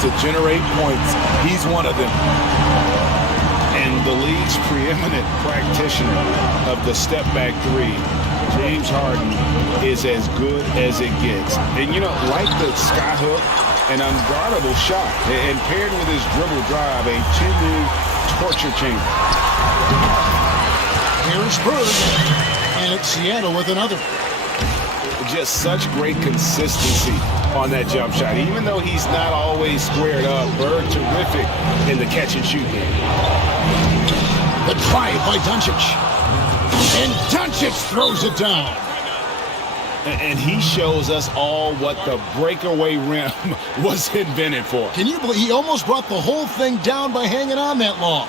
To generate points, he's one of them. And the league's preeminent practitioner of the step-back three, James Harden, is as good as it gets. And, you know, like the skyhook, an unguardable shot. And paired with his dribble drive, a two-move torture chamber. Here's Bird, and it's Seattle with another. Just such great consistency on that jump shot. Even though he's not always squared up, Bird terrific in the catch-and-shoot game. The drive by Doncic. And Doncic throws it down. And he shows us all what the breakaway rim was invented for. Can you believe he almost brought the whole thing down by hanging on that long?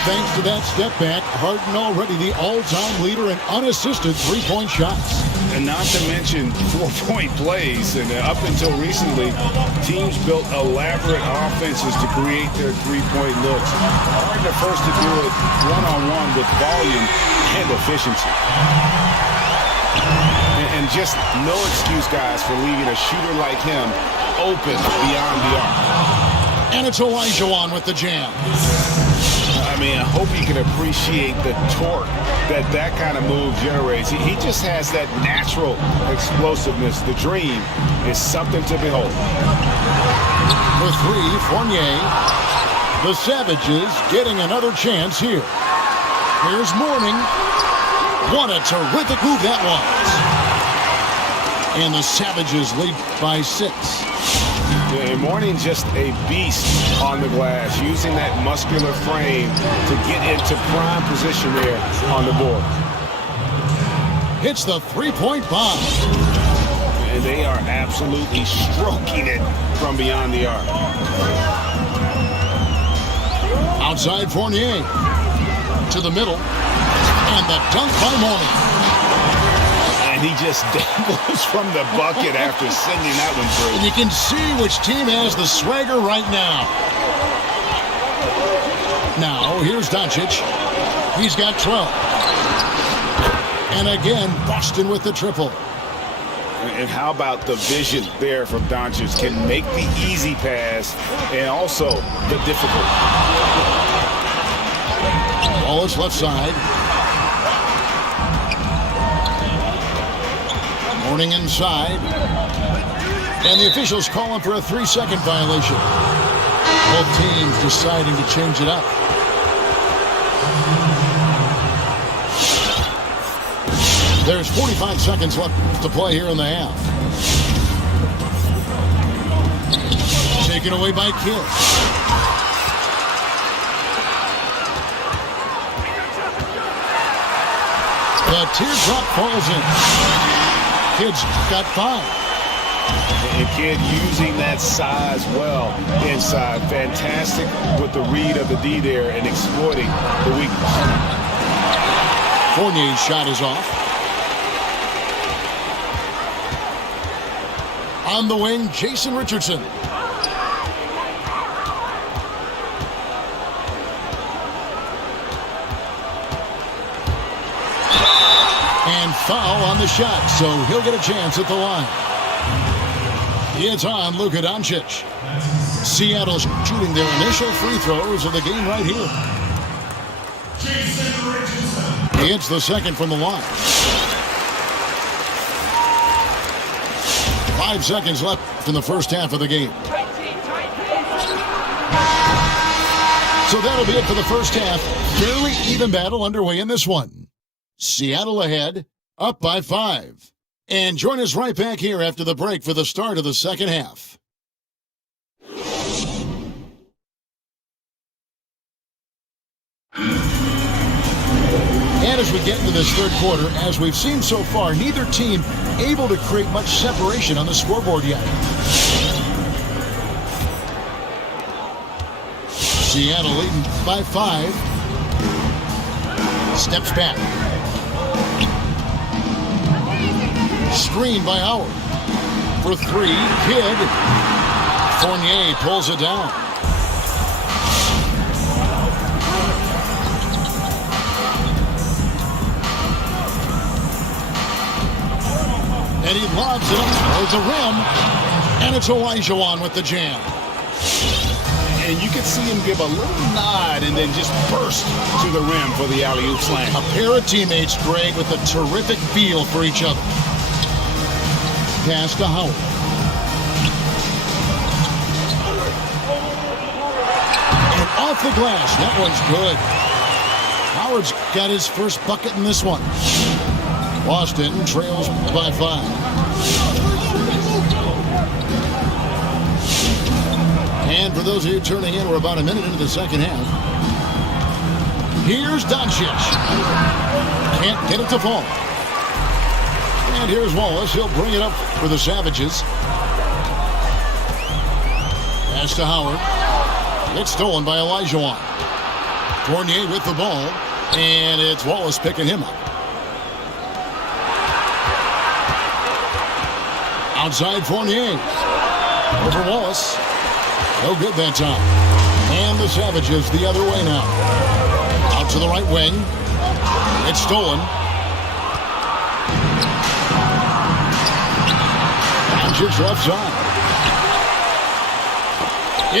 Thanks to that step back, Harden already the all-time leader in unassisted three-point shots. And not to mention four-point plays. And up until recently, teams built elaborate offenses to create their three-point looks. Harden the first to do it one-on-one with volume and efficiency. And just no excuse, guys, for leaving a shooter like him open beyond the arc. And it's Olajuwon with the jam. I mean, I hope you can appreciate the torque that kind of move generates. He just has that natural explosiveness. The dream is something to behold. For three, Fournier. The Savages getting another chance here. Here's Mourning. What a terrific move that was. And the Savages lead by 6. And Mourning just a beast on the glass, using that muscular frame to get into prime position there on the board. Hits the three-point bomb. And they are absolutely stroking it from beyond the arc. Outside Fournier. To the middle. And the dunk by Mourning. And he just dangles from the bucket after sending that one through. And you can see which team has the swagger right now. Now, here's Doncic. He's got 12. And again, Boston with the triple. And how about the vision there from Doncic? Can make the easy pass and also the difficult. Ball is left side. Mourning inside. And the officials calling for a 3-second violation. Both teams deciding to change it up. There's 45 seconds left to play here in the half. Taken away by Kidd. The teardrop falls in. Kidd's got 5. And Kidd using that size well inside. Fantastic with the read of the D there and exploiting the weakness. Fournier's shot is off. On the wing, Jason Richardson. And foul on the shot, so he'll get a chance at the line. It's on Luka Doncic. Seattle's shooting their initial free throws of the game right here. He hits the second from the line. 5 seconds left in the first half of the game. So that'll be it for the first half. Fairly even battle underway in this one. Seattle ahead, up by 5. And join us right back here after the break for the start of the second half. And as we get into this third quarter, as we've seen so far, neither team able to create much separation on the scoreboard yet. Seattle leading by 5. Steps back. Screen by Howard. For 3, Kidd. Fournier pulls it down. And he lobs it towards the rim. And it's Olajuwon with the jam. And you can see him give a little nod and then just burst to the rim for the alley-oop slam. A pair of teammates, Greg, with a terrific feel for each other. Pass to Howard. And off the glass. That one's good. Howard's got his first bucket in this one. Boston trails by 5. And for those of you turning in, we're about a minute into the second half. Here's Doncic. Can't get it to fall. And here's Wallace. He'll bring it up for the Savages. Pass to Howard. It's stolen by Olajuwon. Fournier with the ball. And it's Wallace picking him up. Outside Fournier. Over Wallace. No good that time. And the Savages the other way now. Out to the right wing. It's stolen. Doncic left side.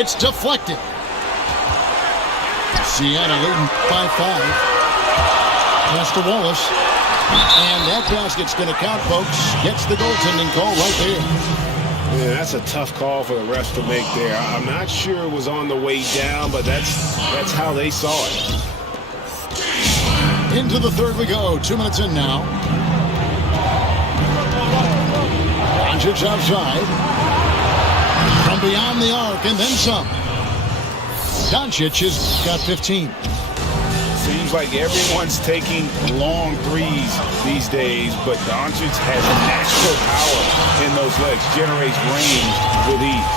It's deflected. Seattle leading by 5. Pass to Wallace. And that basket's going to count, folks. Gets the goaltending call right there. Yeah, that's a tough call for the refs to make there. I'm not sure it was on the way down, but that's how they saw it. Into the third we go. 2 minutes in now. Doncic outside. From beyond the arc and then some. Doncic has got 15. Seems like everyone's taking long threes these days, but Doncic has natural power in those legs, generates range with ease.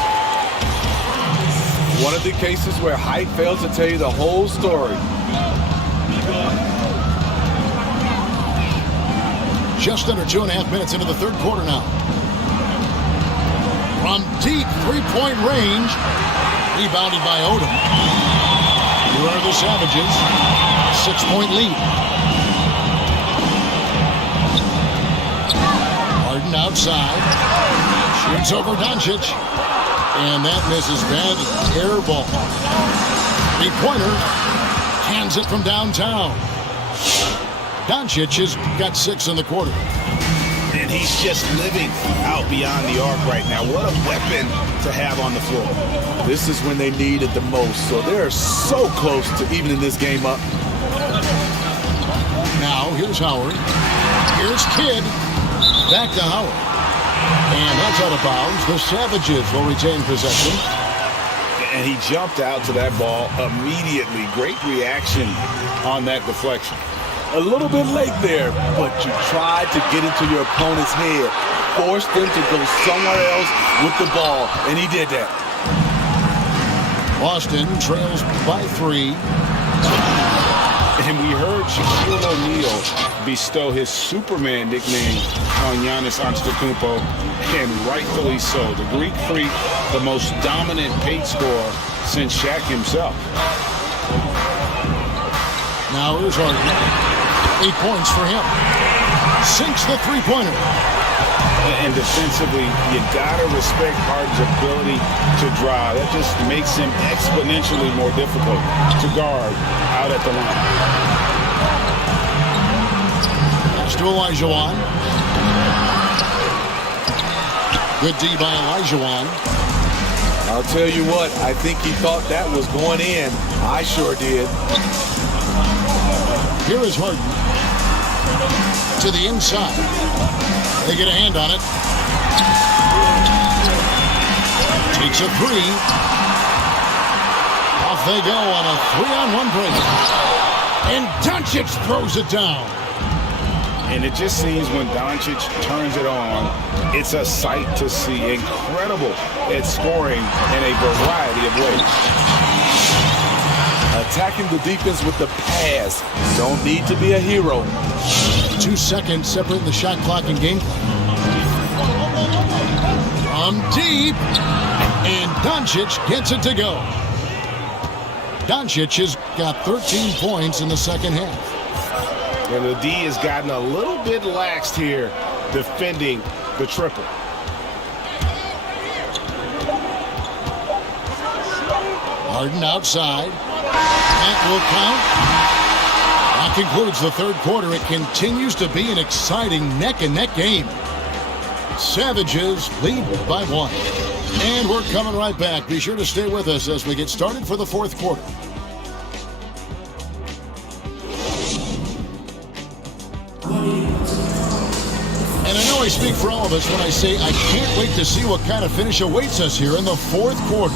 One of the cases where height fails to tell you the whole story. Just under 2.5 minutes into the third quarter now. From deep three-point range, rebounded by Odom. Here are the Savages. 6-point lead. Harden outside. Shoots over Doncic. And that misses bad. Air ball. Three-pointer. Hands it from downtown. Doncic has got 6 in the quarter. And he's just living out beyond the arc right now. What a weapon to have on the floor. This is when they need it the most, so they're so close to evening this game up. Now, here's Howard. Here's Kidd. Back to Howard. And that's out of bounds. The Savages will retain possession. And he jumped out to that ball immediately. Great reaction on that deflection. A little bit late there, but you tried to get into your opponent's head. Forced them to go somewhere else with the ball, and he did that. Boston trails by 3. And we heard Shaquille O'Neal bestow his Superman nickname on Giannis Antetokounmpo, and rightfully so. The Greek Freak, the most dominant paint scorer since Shaq himself. Now here's Harden. 8 points for him. Sinks the three-pointer. And defensively, you gotta respect Harden's ability to drive. That just makes him exponentially more difficult to guard out at the line. Pass to Olajuwon. Good D by Olajuwon. I'll tell you what, I think he thought that was going in. I sure did. Here is Harden. To the inside. They get a hand on it. Takes a 3. Off they go on a 3-on-1 break. And Doncic throws it down. And it just seems when Doncic turns it on, it's a sight to see. Incredible at scoring in a variety of ways. Attacking the defense with the pass. Don't need to be a hero. 2 seconds separating the shot clock and game clock. From deep, and Doncic gets it to go. Doncic has got 13 points in the second half. And the D has gotten a little bit laxed here defending the triple. Harden outside. That will count. That concludes the third quarter. It continues to be an exciting neck-and-neck game. Savages lead by 1. And we're coming right back. Be sure to stay with us as we get started for the fourth quarter. And I know I speak for all of us when I say I can't wait to see what kind of finish awaits us here in the fourth quarter.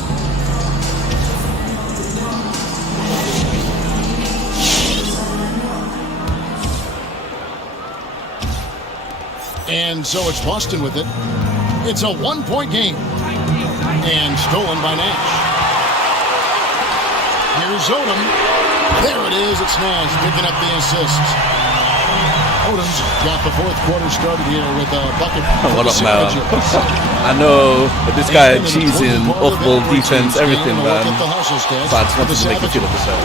And so it's Boston with it. It's a 1-point game. And stolen by Nash. Here's Odom. There it is. It's Nash picking up the assist. Odom's got the fourth quarter started here with a bucket. What up, man? I know that this guy achieves in off-ball defense, everything, man. So I just wanted to make a feel of the show.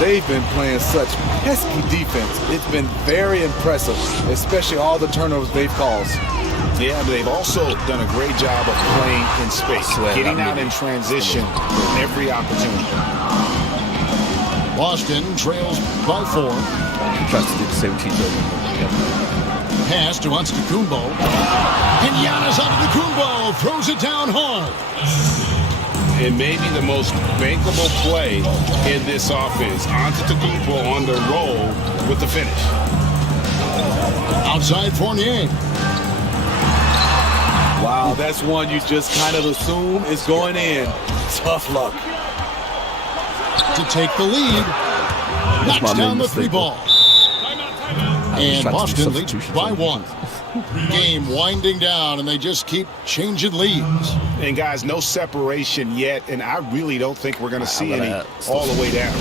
They've been playing such pesky defense. It's been very impressive, especially all the turnovers they've caused. Yeah, but they've also done a great job of playing in space, getting out in transition every opportunity. Boston trails by 4. Tries to do the same team over. Pass to Antetokounmpo. And Giannis Antetokounmpo throws it down hard. It may be the most bankable play in this offense. Antetokounmpo on the roll with the finish. Outside Fournier. Wow, that's one you just kind of assume is going in. Tough luck. To take the lead. Knocks down the 3 ball. And Boston leads by 1. Game winding down, and they just keep changing leads. And guys, no separation yet, and I really don't think we're going to see any all the way down.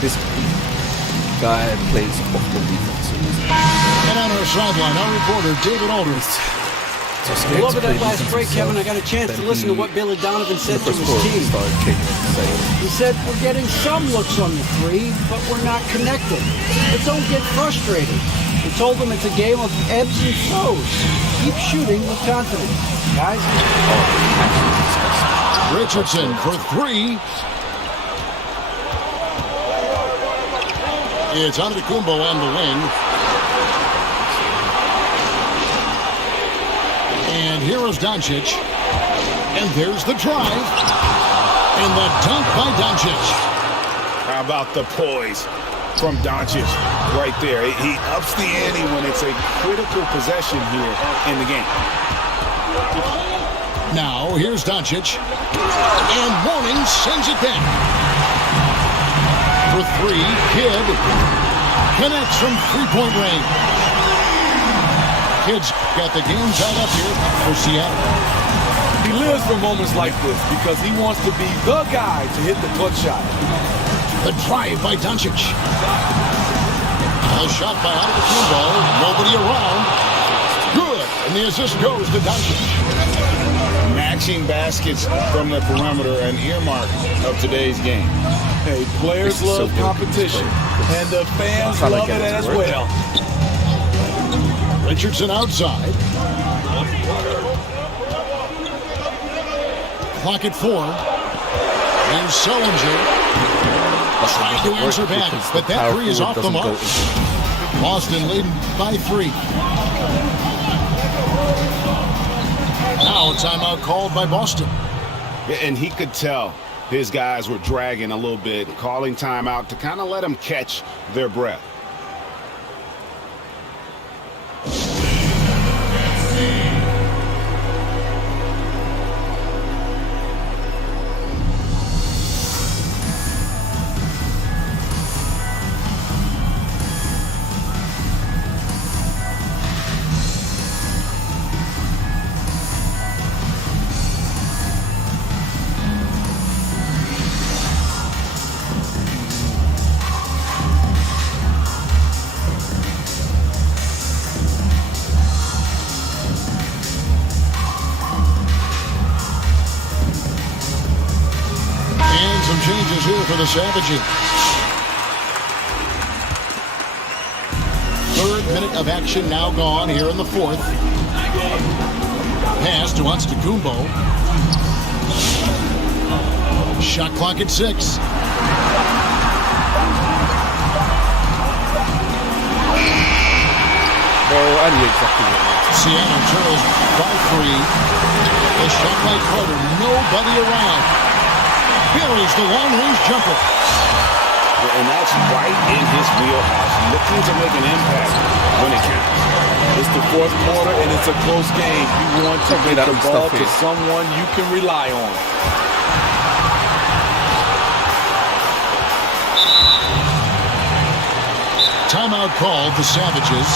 This guy plays off-ball defense. And on our sideline, our reporter, David Aldridge. Well, over that last break, Kevin, I got a chance to listen to what Billy Donovan said to his team. He said, we're getting some looks on the 3, but we're not connected. But don't get frustrated. He told them it's a game of ebbs and flows. Keep shooting with confidence. Guys? Richardson for 3. It's Antetokounmpo on the wing. And here is Doncic. And there's the drive. And the dunk by Doncic. How about the poise from Doncic right there? He ups the ante when it's a critical possession here in the game. Now, here's Doncic. And Mourning sends it back. For 3, Kidd connects from 3-point range. Kidd's got the game tied up here for Seattle. He lives for moments like this because he wants to be the guy to hit the clutch shot. The drive by Doncic. A shot by Antetokounmpo. Nobody around. Good. And the assist goes to Doncic. Matching baskets from the perimeter, an earmark of today's game. Hey, players love competition, and the fans love it as well. Richardson outside. Clock at 4. Here's Sullinger. Trying to answer back, but that 3 is off the mark. Boston leading by 3. Now a timeout called by Boston. And he could tell his guys were dragging a little bit, calling timeout to kind of let them catch their breath. for the Savages. Third minute of action now gone here in the fourth. Pass to Antetokounmpo. Shot clock at 6. Well, I knew exactly what it was. Seattle trails by 3. A shot by Carter. Nobody around. Buries the long-range jumper. And that's right in his wheelhouse. Looking to make an impact when it counts. It's the fourth quarter, and it's a close game. You want to get the ball to someone you can rely on. Timeout called the Savages.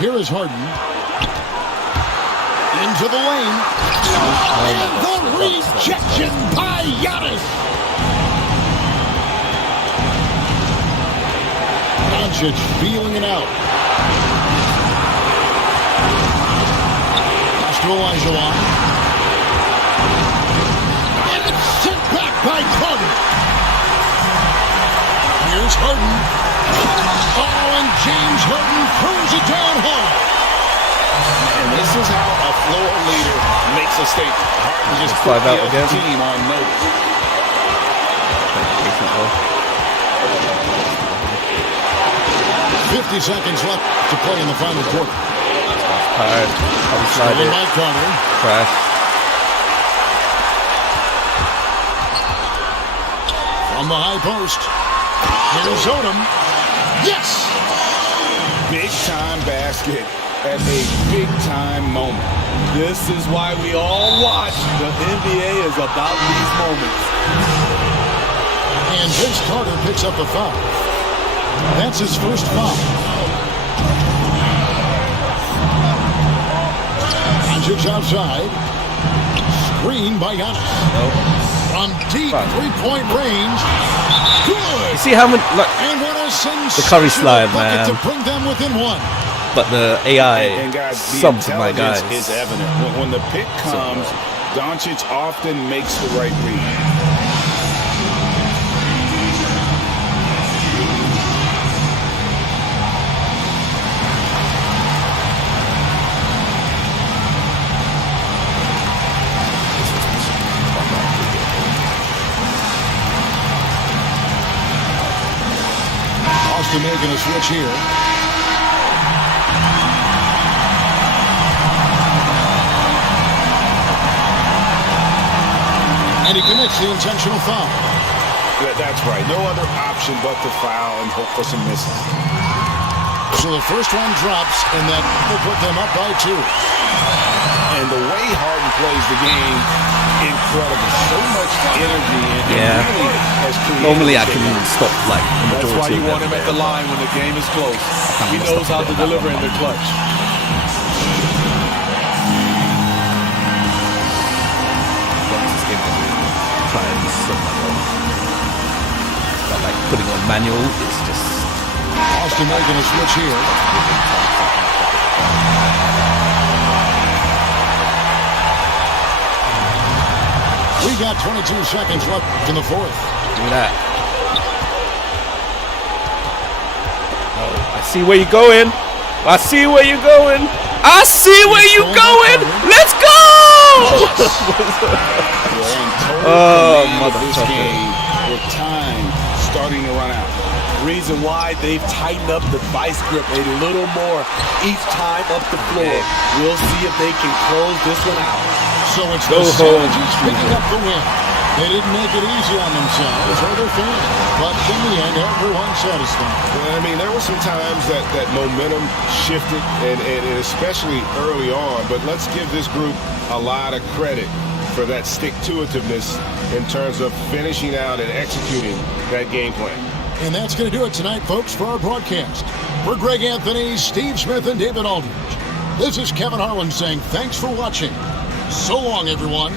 Here is Harden. Into the lane. And the rejection by Giannis. Doncic feeling it out. Pass to Olajuwon. And it's sent back by Carter. Here's Harden. Oh, and James Harden throws it down hard. And this is how a floor leader makes a statement. Harden just put Slide out the again. team on notice. 50 seconds left to play in the final quarter. Alright, I'll slide Stolen it. by Carter. Crash. From the high post. Here's Odom. Yes! Big time basket at a big time moment. This is why we all watch. The NBA is about these moments. And Vince Carter picks up a foul. That's his first foul. Doncic outside. Screen by Giannis. From deep three-point range. Good! You see how many, look, And what a the Curry slide, sensational bucket man. to bring them within one. but the AI And guys, the sums my guys. intelligence is evident. When the pick comes, Doncic often makes the right read. Austin making a switch here. And he commits the intentional foul. That's right. No other option but to foul and hope for some misses. So the first one drops, and that will put them up by 2. And the way Harden plays the game, incredible. So much energy and Yeah. really has created Normally I a- can stop like the That's why majority you of want them him at the there. line when the game is close. He knows how to deliver in the clutch. Just give them try and sort my role. But like putting on manual is just Austin making a switch here. We got 22 seconds left in the fourth. do that. Oh, I see where you're going. I see where you're going. I see where you're going. Let's go! Oh, Lead of this motherfucker. game with time starting to run out. Reason why they've tightened up the vice grip a little more each time up the floor. We'll see if they can close this one out. So it's Go the home. Savages picking up the win. They didn't make it easy on themselves or their fans, but in the end, everyone's satisfied. Well, I mean, there were some times that momentum shifted, and especially early on. But let's give this group a lot of credit for that stick-to-itiveness in terms of finishing out and executing that game plan. And that's going to do it tonight, folks, for our broadcast. For Greg Anthony, Steve Smith, and David Aldridge, this is Kevin Harlan saying thanks for watching. So long, everyone.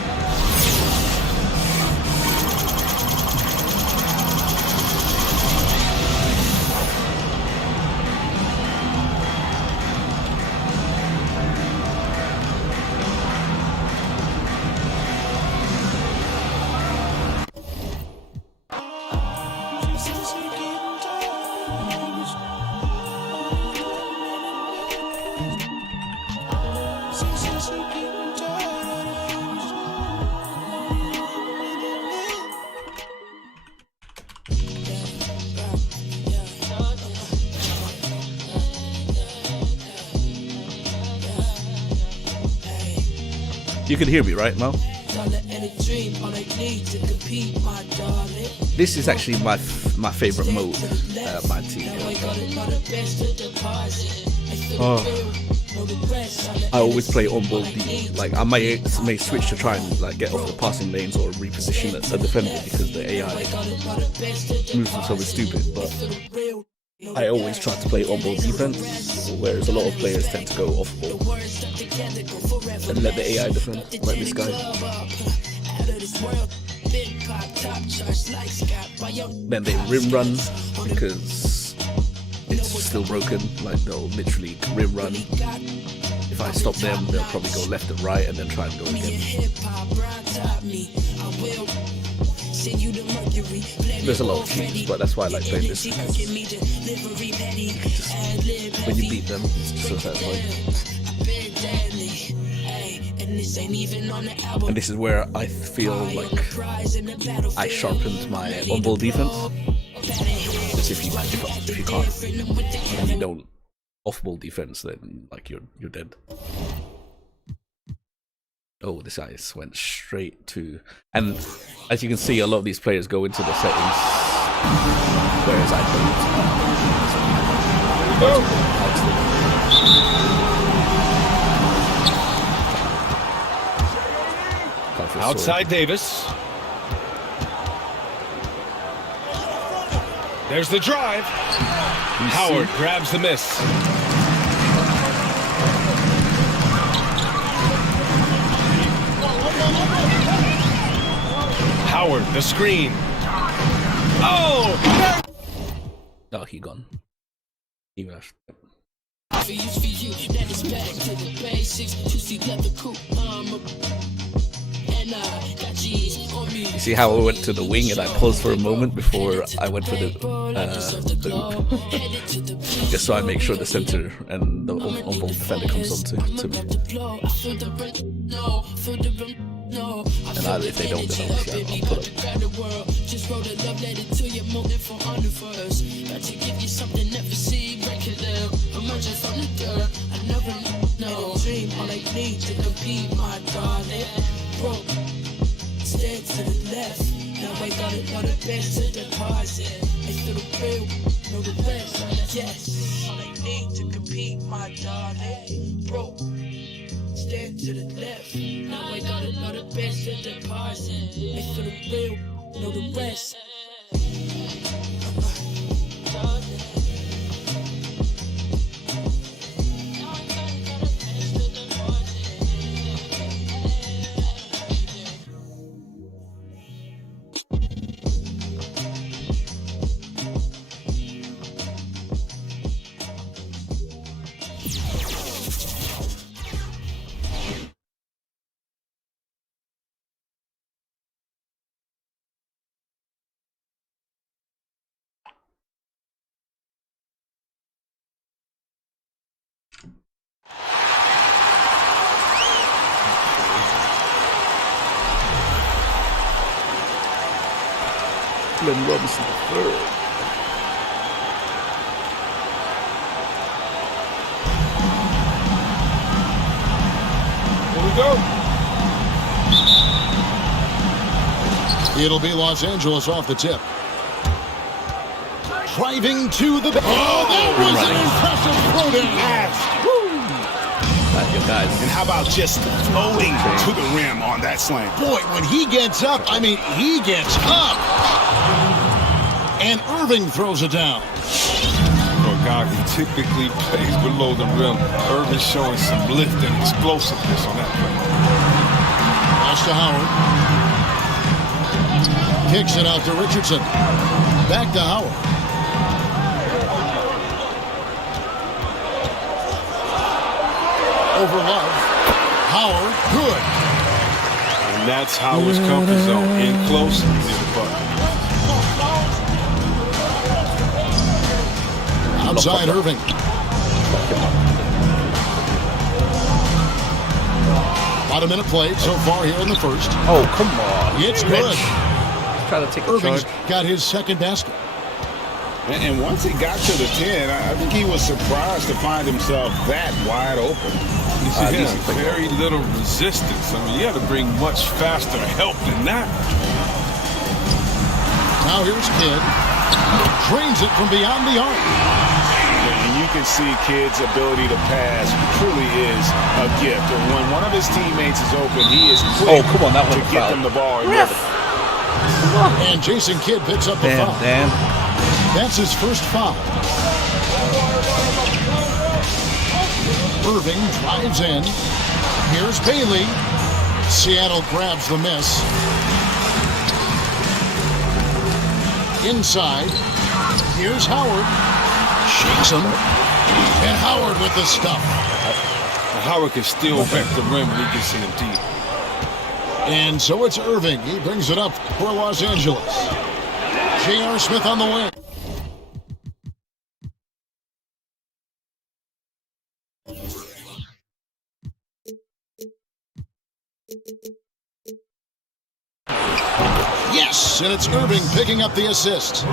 You can hear me, right, Mo? This is actually my favorite mode, my team. I always play on ball D. Like I may switch to try and like get off the passing lanes or reposition a defender because the AI moves them so stupid. But I always try to play on ball defense, whereas a lot of players tend to go off ball and let the AI defend, like this guy. Then they rim run because it's still broken. Like they'll literally rim run. If I stop them, they'll probably go left and right and then try and go again. There's a lot of cheats, but that's why I like playing this. When you beat them, it's just so satisfying. And this is where I feel like I sharpened my on-ball defense. Because if you can't, and you don't off-ball defense, then like you're dead. Oh, this guy went straight to, and as you can see, a lot of these players go into the settings, whereas I don't. Outside Davis. There's the drive. Howard grabs the miss. Howard, the screen. Oh! Oh, he gone. He left. You see how I went to the wing and I paused for a moment before I went for the just so I make sure the center and the on-ball defender comes on to me. And either if they don't, then obviously I'll put up. Stand to the left. Now I got the best to deposit. I feel the real, know the best. Yes, all I need to compete, my darling. Bro, stand to the left. Now I got the best to deposit. I feel the real, know the rest. Glenn Robinson III. Here we go. It'll be Los Angeles off the tip. Driving to the... Oh, that was an impressive throw down. Guys. And how about just floating to the rim on that slam? Boy, when he gets up, I mean, he gets up. And Irving throws it down. For a guy who typically plays below the rim, Irving showing some lift and explosiveness on that play. Pass to Howard. Kicks it out to Richardson. Back to Howard. Over Love. Howard, good. And that's Howard's comfort zone. In close, near the bucket. Outside Irving. About a minute played so far here in the first. Oh, come on. It's good. Trying to take a Irving's charge. got his second basket. And once he got to the 10, I think he was surprised to find himself that wide open. You see, he has very little resistance. I mean, you have to bring much faster help than that. Now here's Kidd. Drains it from beyond the arc. And you can see Kidd's ability to pass truly is a gift. And when one of his teammates is open, he is quick to get them the ball. And Jason Kidd picks up the foul. Damn. That's his first foul. Irving drives in. Here's Bailey. Seattle grabs the miss. Inside. Here's Howard. Shakes him. And Howard with the stuff. Howard can still wreck the rim when he gets in deep. And so it's Irving. He brings it up for Los Angeles. J.R. Smith on the wing. Yes, and it's Irving picking up the assist.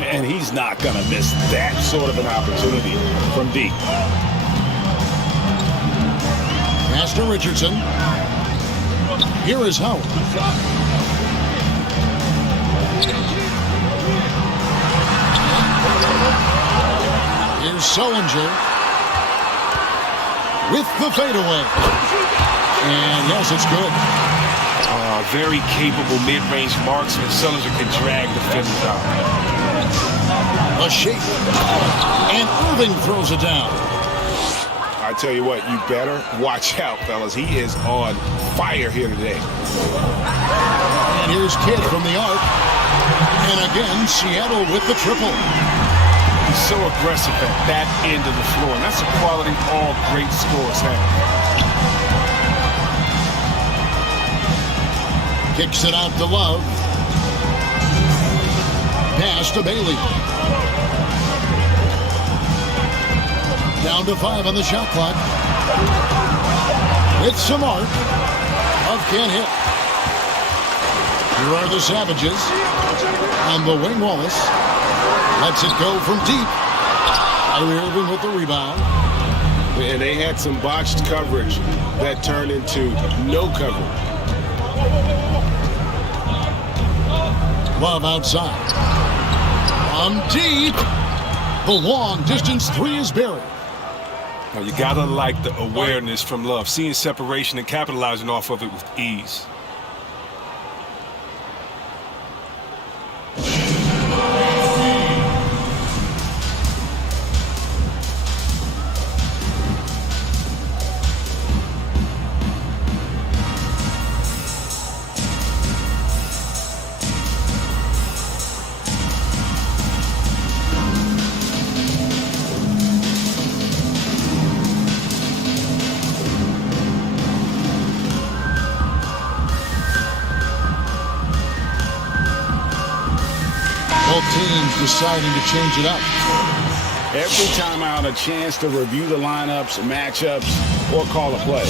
And he's not going to miss that sort of an opportunity from deep. Pass to Richardson. Here is Howard. Here's Sullinger with the fadeaway. And yes, it's good. Very capable mid-range marksman. Sullinger can drag defenders out. A shake. And Irving throws it down. I tell you what, you better watch out, fellas. He is on fire here today. And here's Kidd from the arc. And again, Seattle with the triple. He's so aggressive at that end of the floor. And that's a quality all great scorers have. Kicks it out to Love. Pass to Bailey. Down to 5 on the shot clock. It's Samart. Love can't hit. Here are the Savages. On the wing, Wallace. Lets it go from deep. Kyrie Irving with the rebound. And they had some botched coverage that turned into no coverage. Love outside. From deep. The long distance three is buried. Now you gotta like the awareness from Love, seeing separation and capitalizing off of it with ease. Both teams deciding to change it up. Every time out, a chance to review the lineups, matchups, or call a play.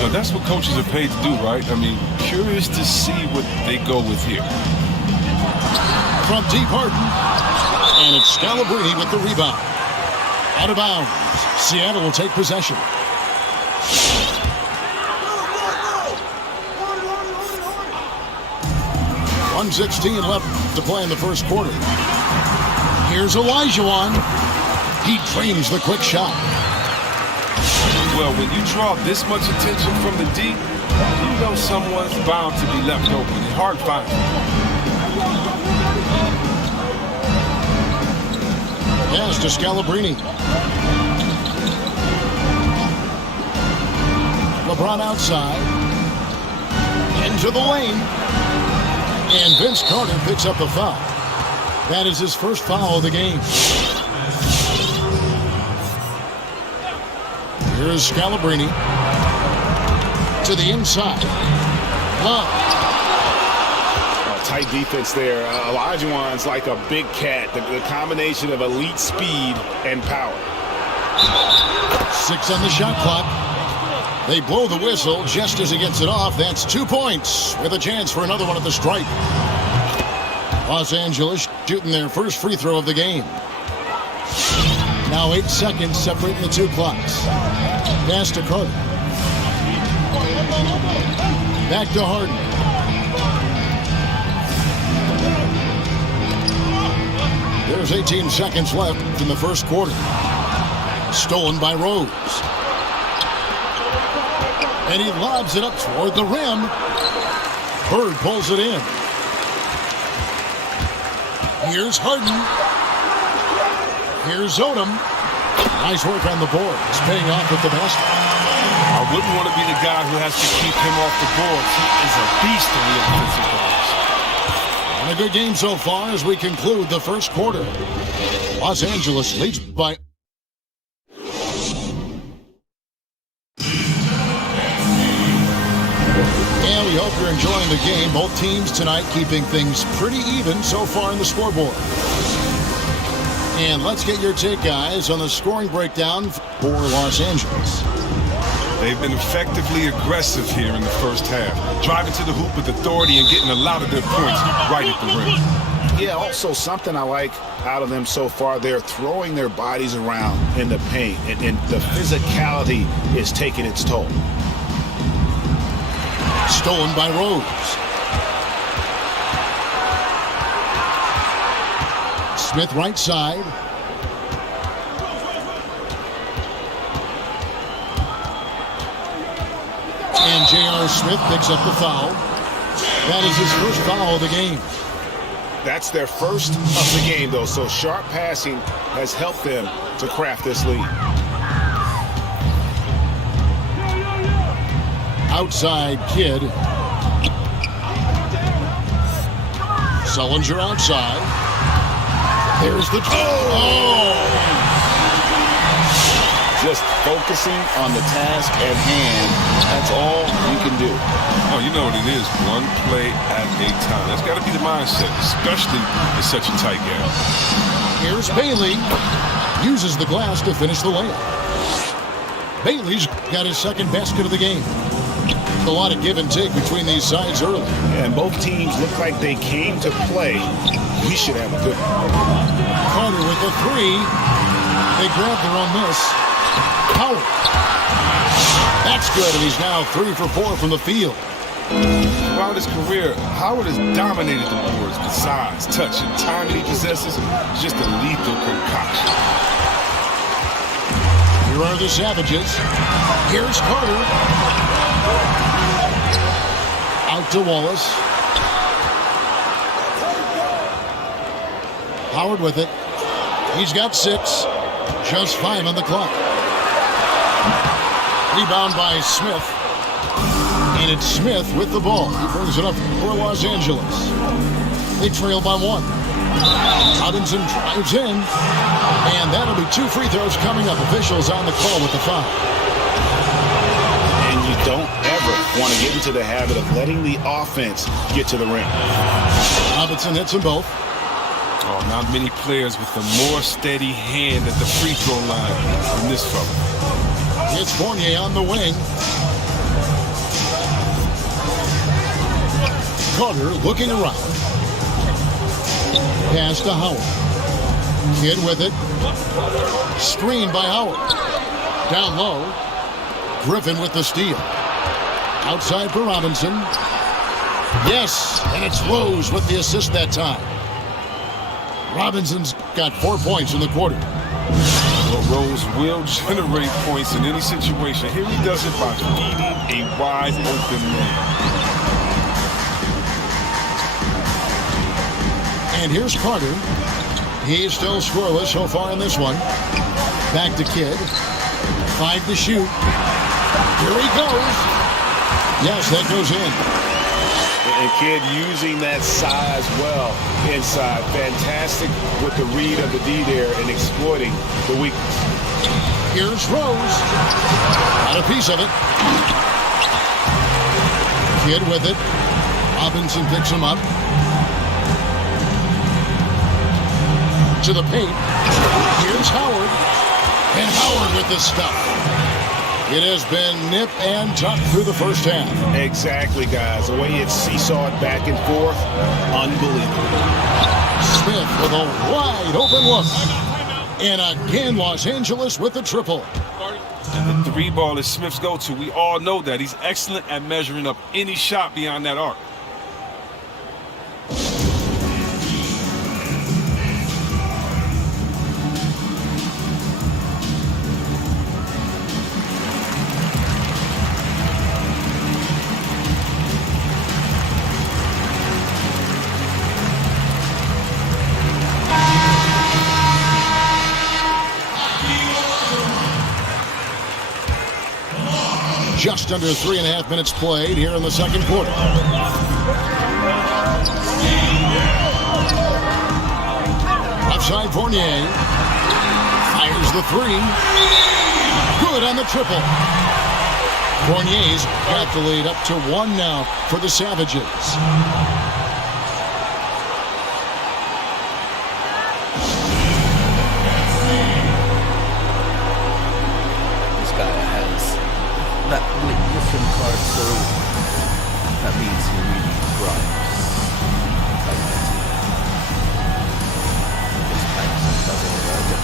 Now, that's what coaches are paid to do, right? I mean, curious to see what they go with here. From deep, Harden. And it's Scalabrine with the rebound. Out of bounds. Seattle will take possession. .116 left to play in the first quarter. Here's Olajuwon. He drains the quick shot. Well, when you draw this much attention from the D, you know someone's bound to be left open. It's hard finding. Pass to Scalabrine. LeBron outside. Into the lane. And Vince Carter picks up the foul. That is his first foul of the game. Here's Scalabrine. To the inside. Love. Tight defense there. Olajuwon's like a big cat. The combination of elite speed and power. 6 on the shot clock. They blow the whistle just as he gets it off. That's 2 points with a chance for another one at the stripe. Los Angeles shooting their first free throw of the game. Now 8 seconds separating the 2 clocks. Pass to Carter. Back to Harden. There's 18 seconds left in the first quarter. Stolen by Rose. And he lobs it up toward the rim. Bird pulls it in. Here's Harden. Here's Odom. Nice work on the board. It's paying off with the basket. I wouldn't want to be the guy who has to keep him off the board. He is a beast in the offensive box. And a good game so far as we conclude the first quarter. Los Angeles leads by... And we hope you're enjoying the game. Both teams tonight keeping things pretty even so far in the scoreboard. And let's get your take, guys, on the scoring breakdown for Los Angeles. They've been effectively aggressive here in the first half, driving to the hoop with authority and getting a lot of their points right at the rim. Yeah, also something I like out of them so far, they're throwing their bodies around in the paint, and the physicality is taking its toll. Stolen by Rose. Smith right side. And J.R. Smith picks up the foul. That is his first foul of the game. That's their first of the game, though, so sharp passing has helped them to craft this lead. Outside Kidd. Sullinger outside. There's the... Just focusing on the task at hand, that's all you can do. Oh, you know what it is, one play at a time. That's got to be the mindset, especially in such a tight game. Here's Bailey. Uses the glass to finish the layup. Bailey's got his second basket of the game. A lot of give and take between these sides early. And both teams look like they came to play. We should have a good one. Carter with the three. They grab their own miss. Howard. That's good, and he's now 3 for 4 from the field. Throughout his career, Howard has dominated the boards with size, touch, and time that he possesses. It's just a lethal concoction. Here are the Savages. Here's Carter. Out to Wallace. Howard with it. He's got 6. Just 5 on the clock. Rebound by Smith. And it's Smith with the ball. He brings it up for Los Angeles. They trail by 1. Robinson drives in. And that'll be 2 free throws coming up. Officials on the call with the foul. And you don't ever want to get into the habit of letting the offense get to the rim. Robinson hits them both. Oh, not many players with a more steady hand at the free throw line than this fella. It's Fournier on the wing. Carter looking around. Pass to Howard. Kidd with it. Screen by Howard. Down low. Griffin with the steal. Outside for Robinson. Yes, and it's Rose with the assist that time. Robinson's got 4 points in the quarter. Well, Rose will generate points in any situation. Here he does it by feeding a wide open man. And here's Carter. He's still scoreless so far in this one. Back to Kidd. 5 to shoot. Here he goes. Yes, that goes in. And Kidd using that size well inside. Fantastic with the read of the D there and exploiting the weakness. Here's Rose. Got a piece of it. Kidd with it. Robinson picks him up. To the paint. Here's Howard. And Howard with the stuff. It has been nip and tuck through the first half. Exactly, guys. The way it's seesawed back and forth, unbelievable. Smith with a wide open look. And again, Los Angeles with the triple. And the 3 ball is Smith's go-to. We all know that. He's excellent at measuring up any shot beyond that arc. Just under 3.5 minutes played here in the second quarter. Left side Fournier. Fires the 3. Good on the triple. Fournier's got the lead up to 1 now for the Savages. That different card, so that means he really grinds. Just packs and does all the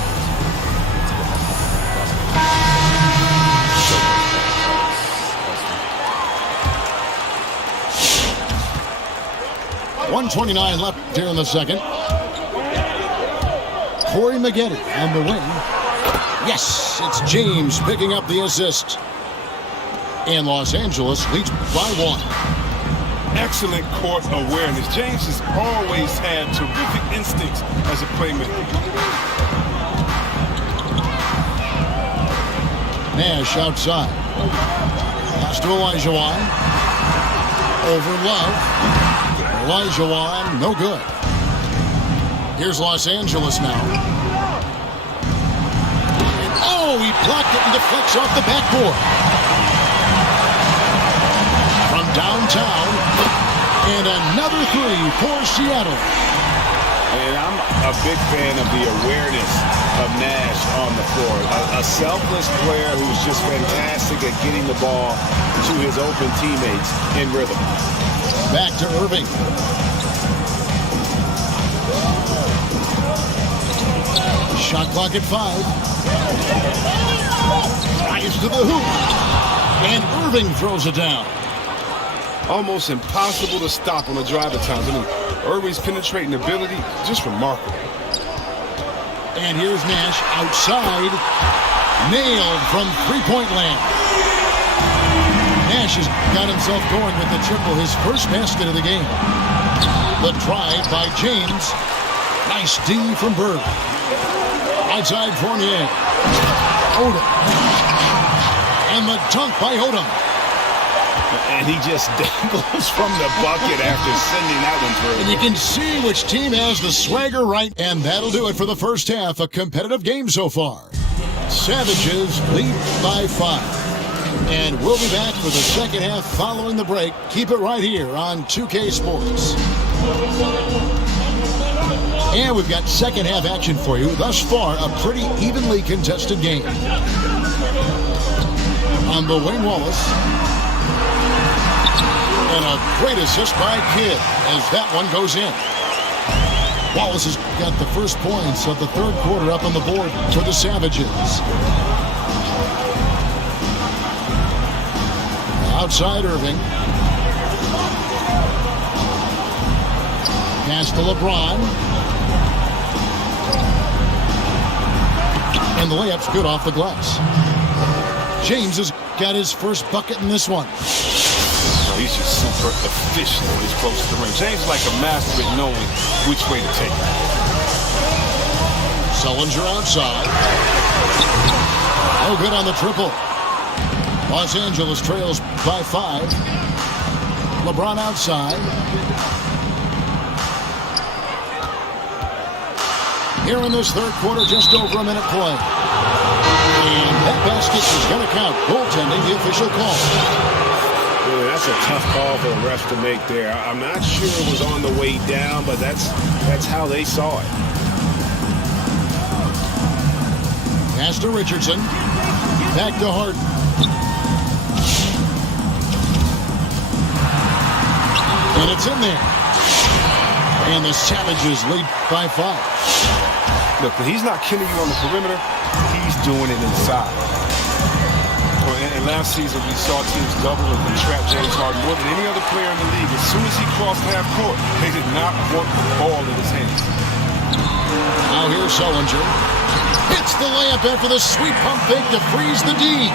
$129 left here in the second. Corey Maggette on the wing. Yes, it's James picking up the assist. And Los Angeles leads by 1. Excellent court awareness. James has always had terrific instincts as a playmaker. Nash outside. Pass to Olajuwon. Over Love. Olajuwon, no good. Here's Los Angeles now. Oh, he blocked it and deflects off the backboard. Downtown, and another 3 for Seattle. And I'm a big fan of the awareness of Nash on the floor. A selfless player who's just fantastic at getting the ball to his open teammates in rhythm. Back to Irving. Shot clock at 5. Drives to the hoop. And Irving throws it down. Almost impossible to stop on a drive at times. I mean, Irving's penetrating ability, just remarkable. And here's Nash outside. Nailed from three-point land. Nash has got himself going with the triple, his first basket of the game. The drive by James. Nice D from Bird. Outside Fournier. Odom. And the dunk by Odom. And he just dangles from the bucket after sending that one through. And you can see which team has the swagger right. And that'll do it for the first half. A competitive game so far. Savages lead by 5. And we'll be back for the second half following the break. Keep it right here on 2K Sports. And we've got second half action for you. Thus far, a pretty evenly contested game. On the wing, Wallace. And a great assist by Kidd as that one goes in. Wallace has got the first points of the third quarter up on the board for the Savages. Outside Irving. Pass to LeBron. And the layup's good off the glass. James has got his first bucket in this one. He's just super efficient when he's close to the rim. James is like a master at knowing which way to take it. Sullinger outside. No good on the triple. Los Angeles trails by 5. LeBron outside. Here in this third quarter, just over a minute play. And that basket is going to count. Goaltending, the official call. Boy, that's a tough call for the refs to make there. I'm not sure it was on the way down, but that's how they saw it. Pass to Richardson. Back to Harden. And it's in there. And the Savages lead by 5. Look, he's not killing you on the perimeter. He's doing it inside. And last season, we saw teams double and trap James Harden more than any other player in the league. As soon as he crossed half court, they did not want the ball in his hands. Now here's Sullinger. Hits the layup after the sweet pump fake to freeze the D.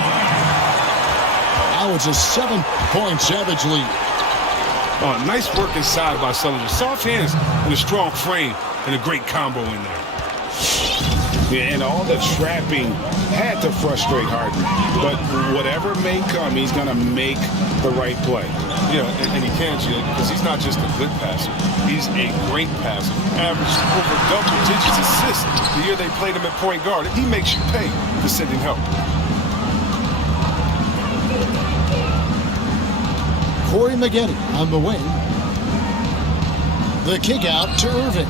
Now it's a 7-point Savage lead. Nice work inside by Sullinger. Soft hands and a strong frame and a great combo in there. Yeah, and all the trapping had to frustrate Harden. But whatever may come, he's going to make the right play. Yeah, and he can, Jay, because he's not just a good passer. He's a great passer. Averaged over double digits assists the year they played him at point guard. He makes you pay for sending help. Corey Maggette on the wing. The kick out to Irving.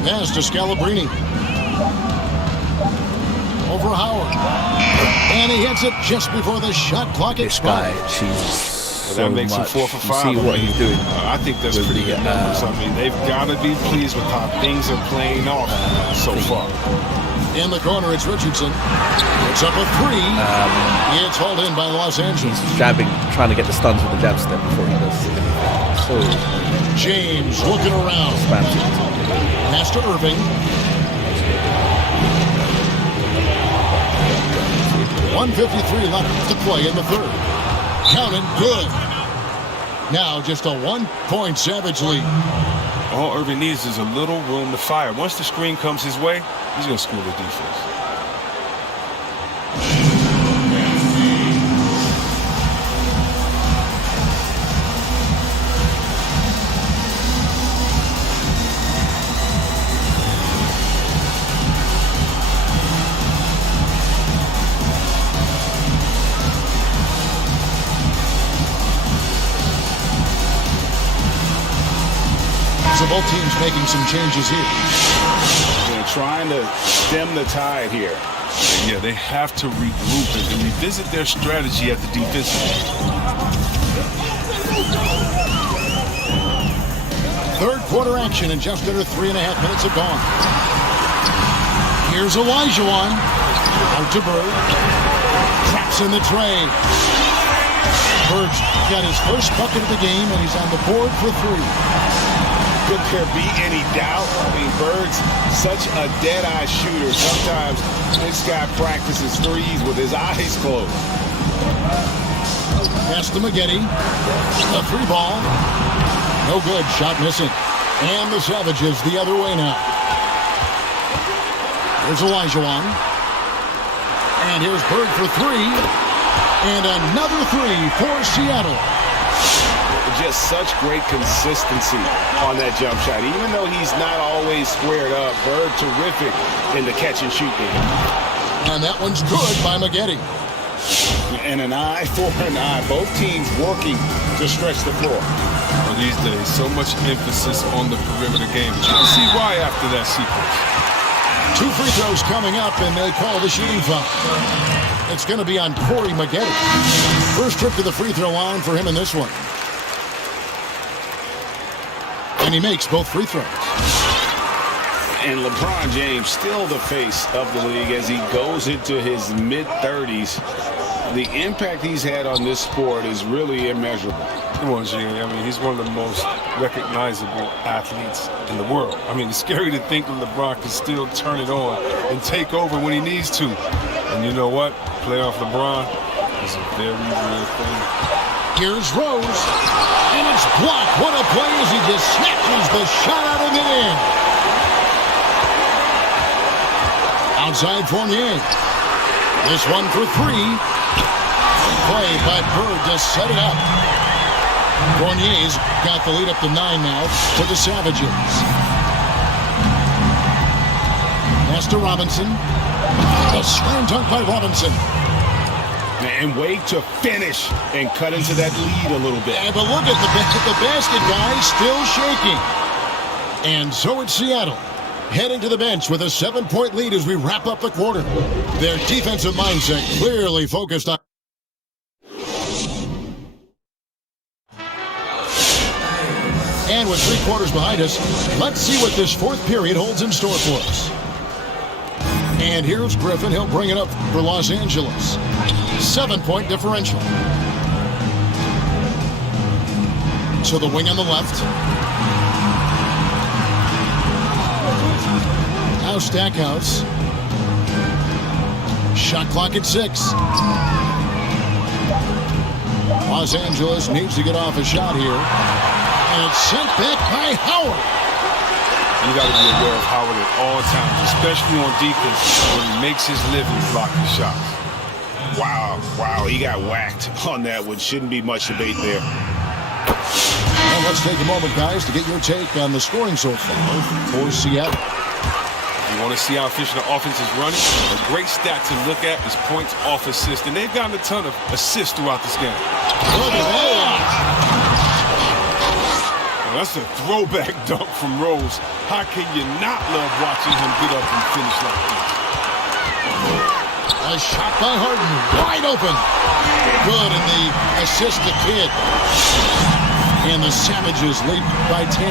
Pass to Scalabrine. Over Howard. And he hits it just before the shot clock expires. This guy, Jesus. That makes him 4 for 5. See what he's doing. I think that's pretty good numbers. I mean, they've got to be pleased with how things are playing off so far. In the corner, it's Richardson. It's up a 3. It's hauled in by Los Angeles. He's jabbing, trying to get the stuns with the jab step before he does it. So James looking around. spams it. Pass to Irving. 1:53 left to play in the third. Count it, good. Now just a 1-point Savage lead. All Irving needs is a little room to fire. Once the screen comes his way, he's going to school the defense. So both teams making some changes here. They're trying to stem the tide here. Yeah, they have to regroup and revisit their strategy at the defensive end. Third quarter action and just under 3.5 minutes have gone. Here's Olajuwon. Out to Bird. Traps in the tray. Bird's got his first bucket of the game and he's on the board for 3. Could there be any doubt? I mean, Bird's such a dead-eye shooter. Sometimes this guy practices threes with his eyes closed. Pass to Maggette. A 3 ball. No good. Shot missing. And the Savages the other way now. Here's Olajuwon. And here's Bird for 3. And another 3 for Seattle. Just such great consistency on that jump shot. Even though he's not always squared up, Bird terrific in the catch and shoot game. And that one's good by Maggette. And an eye for an eye. Both teams working to stretch the floor. Well, these days, so much emphasis on the perimeter game. You can see why after that sequence. 2 free throws coming up, and they call the shooting foul. It's going to be on Corey Maggette. First trip to the free throw line for him in this one. And he makes both free throws. And LeBron James still the face of the league as he goes into his mid-30s. The impact he's had on this sport is really immeasurable. Come on, Jay. I mean, he's one of the most recognizable athletes in the world. I mean, it's scary to think that LeBron can still turn it on and take over when he needs to. And you know what? Playoff LeBron is a very real thing. Here's Rose, and it's blocked. What a play as he just snatches the shot out of midair. Outside Fournier. This one for three. Play by Bird to set it up. Fournier's got the lead up to 9 now for the Savages. Pass to Robinson. A slam dunk by Robinson. And wait to finish and cut into that lead a little bit. Yeah, but look at the basket guy still shaking. And so it's Seattle heading to the bench with a 7-point lead as we wrap up the quarter. Their defensive mindset clearly focused on. And with 3 quarters behind us, let's see what this fourth period holds in store for us. And here's Griffin. He'll bring it up for Los Angeles. 7-point differential. So the wing on the left. Now Stackhouse. Shot clock at 6. Los Angeles needs to get off a shot here. And it's sent back by Howard. You got to be aware of Howard at all times, especially on defense when he makes his living blocking shots. Wow, he got whacked on that one. Shouldn't be much debate there. Well, let's take a moment, guys, to get your take on the scoring so far for Seattle. You want to see how efficient the offense is running? A great stat to look at is points off assist, and they've gotten a ton of assists throughout this game. Look at that. That's a throwback dunk from Rose. How can you not love watching him get up and finish like that? A shot by Harden, wide open. Good, and the assist to Kidd. And the Savages lead by 10.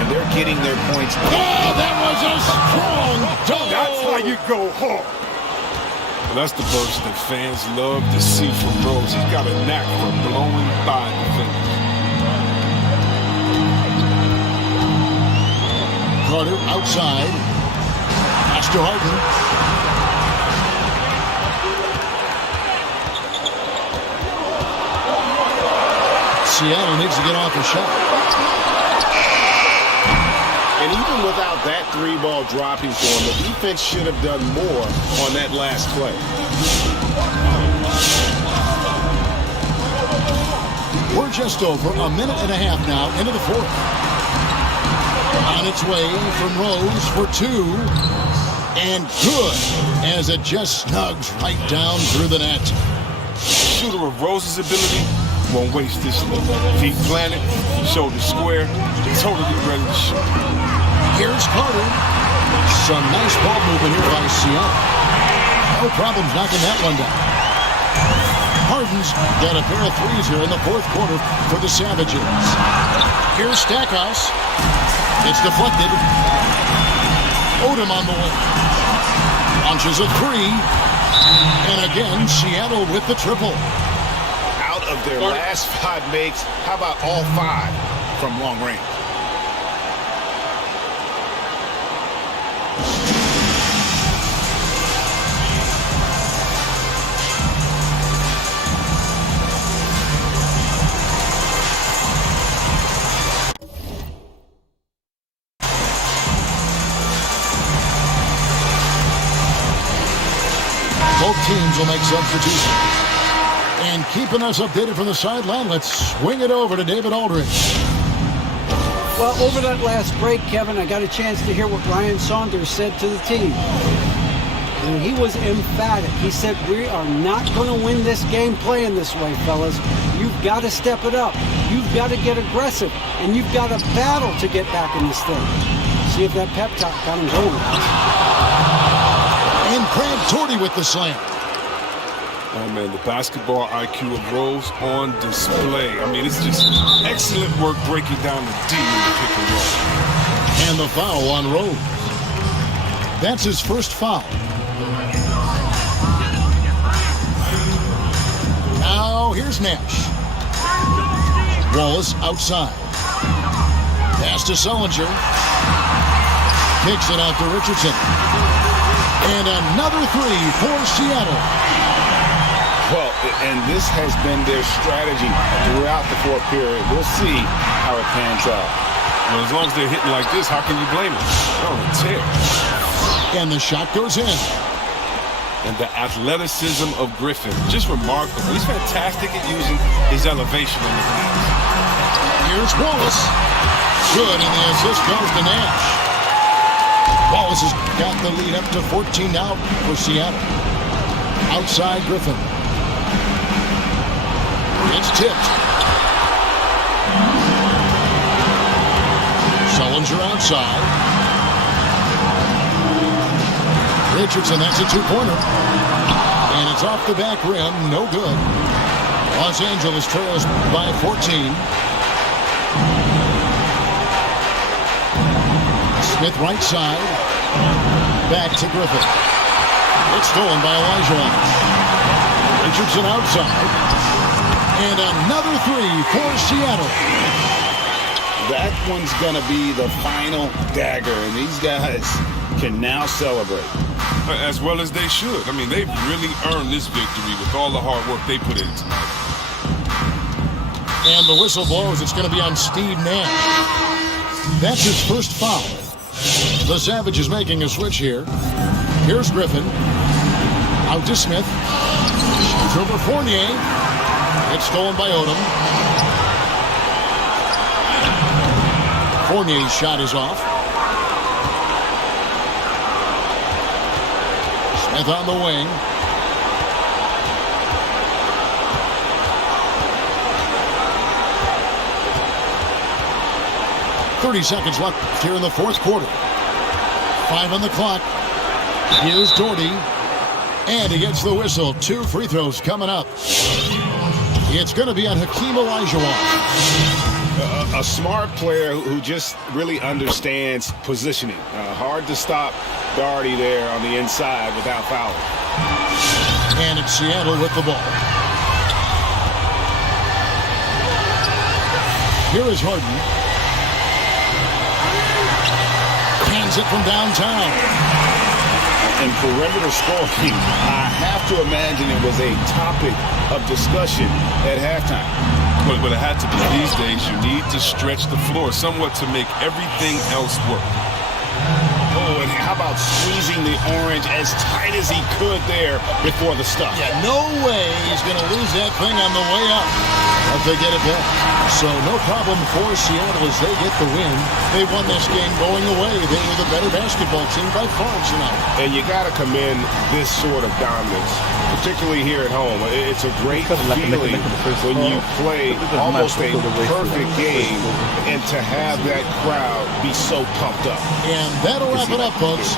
And they're getting their points. Oh, that was a strong dunk. That's how you go hard. Well, that's the burst that fans love to see from Rose. He's got a knack for blowing by defenders. Carter outside. Pass to Harden. Seattle needs to get off a shot. And even without that 3-ball dropping for him, the defense should have done more on that last play. We're just over a minute and a half now into the fourth. On its way from Rose for 2. And good as it just snugs right down through the net. Shooter of Rose's ability won't waste this look. Deep planted, shoulder square, totally ready to shoot. Here's Carter. Some nice ball movement here by Seattle. No problems knocking that one down. Harden's got a pair of threes here in the fourth quarter for the Savages. Here's Stackhouse. It's deflected. Odom on the way. Launches a 3. And again, Seattle with the triple. Out of their last 5 makes, how about all 5 from long range? Both teams will make substitutions. And keeping us updated from the sideline, let's swing it over to David Aldridge. Well, over that last break, Kevin, I got a chance to hear what Ryan Saunders said to the team. And he was emphatic. He said, we are not going to win this game playing this way, fellas. You've got to step it up. You've got to get aggressive. And you've got to battle to get back in this thing. See if that pep talk got him going, guys. And Craig Torrey with the slam. Oh, man, the basketball IQ of Rose on display. I mean, it's just excellent work breaking down the D in the pick and roll. And the foul on Rose. That's his first foul. Now, here's Nash. Wallace outside. Pass to Sullinger. Kicks it out to Richardson. And another 3 for Seattle. Well, and this has been their strategy throughout the fourth period. We'll see how it pans out. Well, as long as they're hitting like this, how can you blame them? They're on a tear. And the shot goes in. And the athleticism of Griffin, just remarkable. He's fantastic at using his elevation on the glass. Here's Wallace. Good, and the assist goes to Nash. Wallace has got the lead up to 14 now for Seattle. Outside Griffin. It's tipped. Sullinger outside. Richardson, that's a two-pointer. And it's off the back rim, no good. Los Angeles trails by 14. Smith right side. Back to Griffin. It's stolen by Elijah. Richardson outside. And another three for Seattle. That one's going to be the final dagger, and these guys can now celebrate. As well as they should. I mean, they've really earned this victory with all the hard work they put in tonight. And the whistle blows. It's going to be on Steve Nash. That's his first foul. The Savage is making a switch here. Here's Griffin. Out to Smith. Shoots over Fournier. It's stolen by Odom. Fournier's shot is off. Smith on the wing. .30 seconds left here in the fourth quarter. 5 on the clock. Here's Doherty. And he gets the whistle. 2 free throws coming up. It's going to be on Hakeem Olajuwon. A smart player who just really understands positioning. Hard to stop Doherty there on the inside without fouling. And it's Seattle with the ball. Here is Harden. Hands it from downtown. And perimeter scoring, I have to imagine it was a topic of discussion at halftime. But it had to be. These days, you need to stretch the floor somewhat to make everything else work. Oh, and how about squeezing the orange as tight as he could there before the stop? Yeah, no way he's going to lose that thing on the way up if they get it back. So no problem for Seattle as they get the win. They won this game going away. They were the better basketball team by far tonight. And you got to commend this sort of dominance, particularly here at home. It's a great feeling when you play almost a perfect game and to have that crowd be so pumped up. And that'll wrap it up, folks.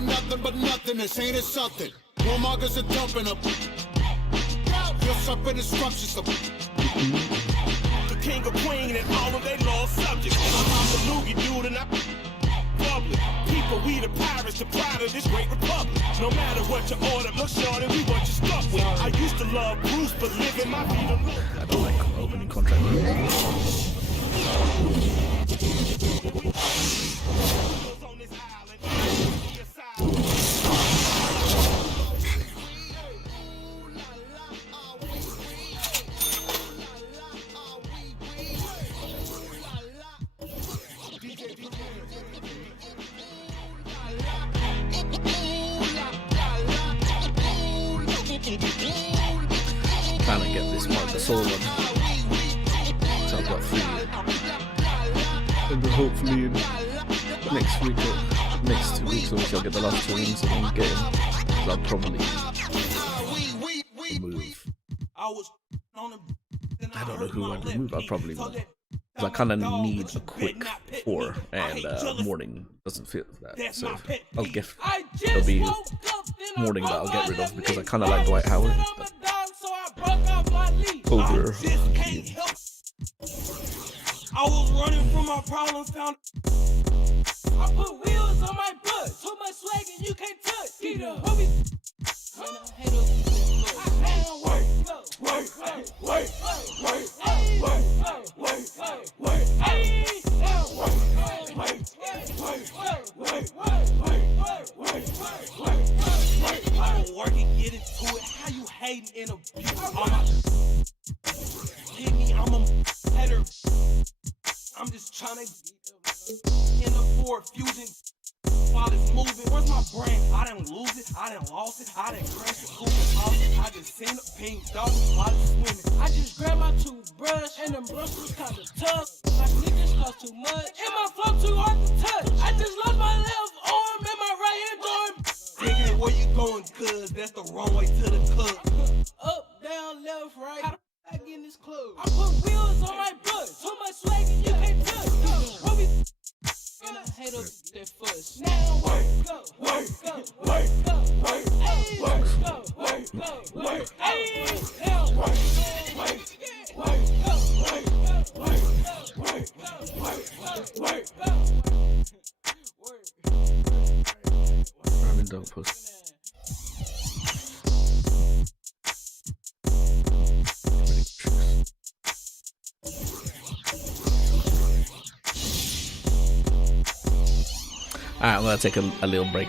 Nothing but nothing, this ain't it something. Warmongers are dumping up. Just up in instructions. The king or queen and all of their lost subjects. I'm the loogie dude and I'm public. People, we the pirates, the pride of this great republic. No matter what you order, look shorty, we what you stuck with. I used to love Bruce, but living my vida. I don't like opening contract. Trying to get this Marc Gasol one. So I've got 3. And then hopefully next week or next 2 weeks, obviously I'll get the last 2 rings and then get him. So I'll probably move. I don't know who I'd remove. I'd probably move. Because I kind of need a quick 4, and morning doesn't fit that. So I'll get. It'll be morning that I'll get rid of because I kind of like Dwight Howard. Over. I was running from my problems, found. I put wheels on my butt. Too much swag and you can't touch. Get up. Work. hating in a hit me, I'm a header. I'm just trying to in the Ford Fusion while it's moving. Where's my brain? I didn't lose it, I didn't lost it, I didn't crash it, cool it. I just seen a pink dog while it's swimming. I just grabbed my toothbrush and them brushes was kinda tough. My sneakers cost too much and my flow too hard to touch. I just lost my left arm and my right hand arm. Thinking where you going, cuz that's the wrong way to the club. Up, down, left, right. How the f I get in this club? I put wheels on my bus. Too much swag and you can't touch. And I hate up that fuss. Now work, go, work, go, work, go, work, work, go, work, go, work, now work, work, work, go, work, work, work, work, work, I'm in dog post. Alright, I'm gonna take a little break.